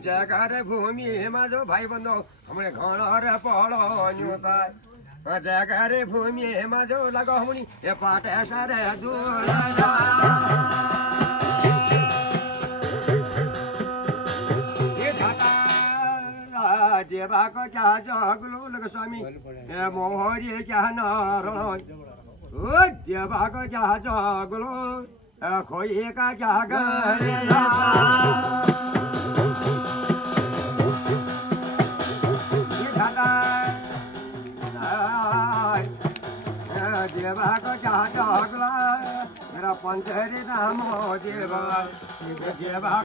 जगर भूमि माझो भाई बंधो हमने घर पहल जगर भूमि माझो लगो हमनी ये पाटे सारे देवा को क्या जगलो लग स्वामी मोहरी क्या नारायण देवा को क्या जगलो खोई का क्या करे देवा को क्या जगला मेरा पंचहरी नाम देवा देवा